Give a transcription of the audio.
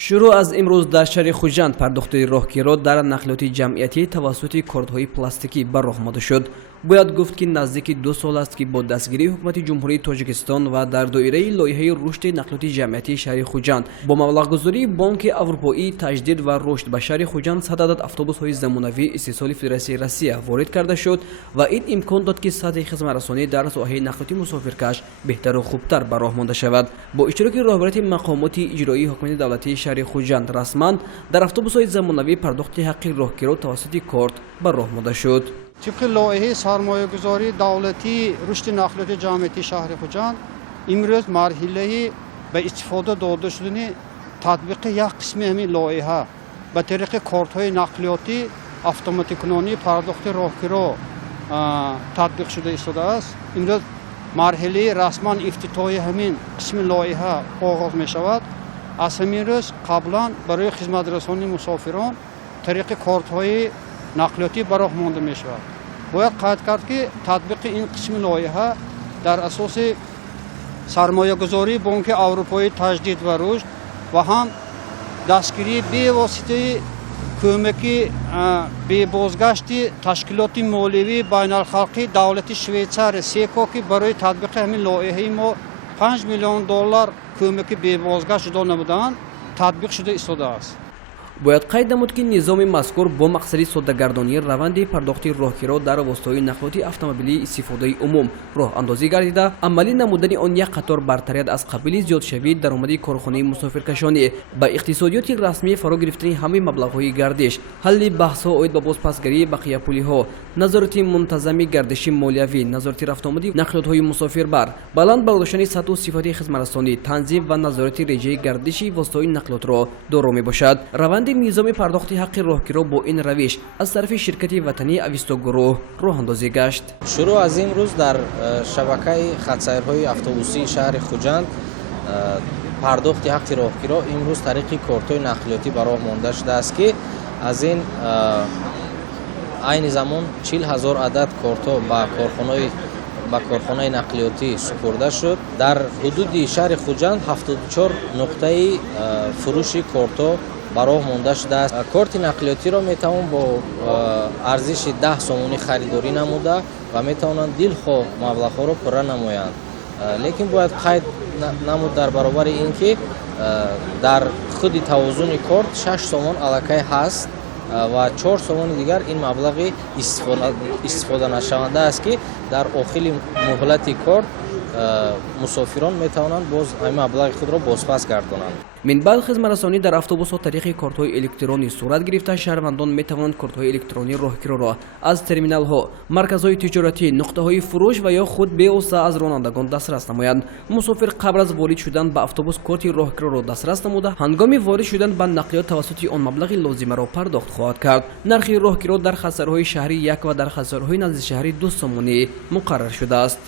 شروع از امروز در شهر خوجند پرداخت راهگیرها در نقلیات جمعیتی توسط کارت‌های پلاستیکی به راه آمده شد. باید گفت که نزدیک 2 سال است که با دستگیری حکومت جمهوری تاجیکستان و در دایره لایحه رشد نقلیات جمعیتی شهر خوجند با مبلغ‌گذاری بانک اروپایی تجدید و رشد به شهر خوجند 100 عدد اتوبوس‌های زمانوی استحصال فدراسیون روسیه وارد کرده شد و این امکان داد که سطح خدمت‌رسانی در ساحه نقلیات مسافرکش بهتر و خوبتر به راه مانده شود. با اشتراک رهبریت مقامات اجرایی حکومت دولتی شهر خوجند رسما در اتوبوس‌های زمانوی پرداخت حق راهگیرها توسط کارت به راه مانده شد. طبق لایحه سرمایه‌گذاری دولتی رشد نقلیات جمعیتی شهر خوجند امروز مرحله به استفاده داده شدن تطبیق یک قسم همین لایحه به طریق کارت‌های نقلیاتی اتوماتیک کنانی پرداخت راهگیرها تطبیق شده است. امروز مرحله رسما افتتاحی همین قسم لایحه آغاز می شود. از همین روز قبلا برای خدمت رسانی مسافران طریق کارت‌های نقلیاتی به راه مانده می شود. باید قید کرد که تطبیق این قسم لایحه در اساس سرمایه گذاری بانک اروپایی تجدید و رشد و هم دستگیری به واسطه کمکی به بازگشت تشکیلات مالیوی بین الخلقی دولت شویچار سیکو که برای تطبیق همین لایحه ما 5 میلیون دلار کمکی به بازگشت داده بودند تطبیق شده است. باید قید نمود که نظام مذکور با مقصد ساده‌گردانی روند پرداخت راهگیرها در واسطه نقلیات اتومبیلی استفاده عموم راه اندازی گردیده عملی نمودن آن یک قطار برتری از قبیل زیاد شوید درآمد کارخانه مسافرکشانی به اقتصادیات رسمی فرا گرفتن همه مبلغ‌های گردش، حل بحث‌ها عاید به بازپسگیری بقیه پول‌ها، نظارت منتظم گردش مالیوی، نظارت رفت آمد نقلیات‌های مسافربر، بلند برداشتن سطح و صفات خدمت‌رسانی، تنظیم و نظارت رژه گردشی واسطه نقلیات را دارا میباشد. روند نظام پرداخت حق راهگیرها با این روش از طرف شرکت وطنی اویستا گروه راه اندازی گشت. شروع از امروز در شبکه خط‌سیرهای اتوبوسی شهر خوجند پرداخت حق راهگیرها امروز طریق کارت‌های نقلیاتی به راه مانده شده است که از این عین زمان 40,000 عدد کارت‌ها به کارخانه نقلیاتی سپرده شد. در حدود شهر خوجند 74 نقطه فروش کارت‌ها به راه مانده شده است. کارت نقلیاتی را میتوان با ارزش 10 سومونی خریداری نموده و میتوانند دلخواه مبلغ‌ها را پره نمایند. لیکن باید قید نمود در برابر این که در خود توازن کارت 6 سومون الکی هست و 4 سومون دیگر این مبلغ استفاده نشونده است که در آخر مهلت کارت مسافران میتوانند باز این مبلغ خود را بازپس گردانند. من بعد خدمت‌رسانی در اتوبوس‌ها طریق کارت‌های الکترونی صورت گرفته شهروندان میتوانند کارت‌های الکترونی راهگیرها را از ترمینال‌ها، مرکزهای تجارتی، نقطه‌های فروش و یا خود به واسطه از رانندگان دسترس نمایند. مسافر قبل از وارد شدن به اتوبوس کارت راهگیرها را دسترس نموده هنگام وارد شدن به نقلیات توسط آن مبلغ لازمه را پرداخت خواهد کرد. نرخ راهگیرها در خط‌سیرهای شهری 1 و در خط‌سیرهای نزد شهری 2 سومونی مقرر شده است.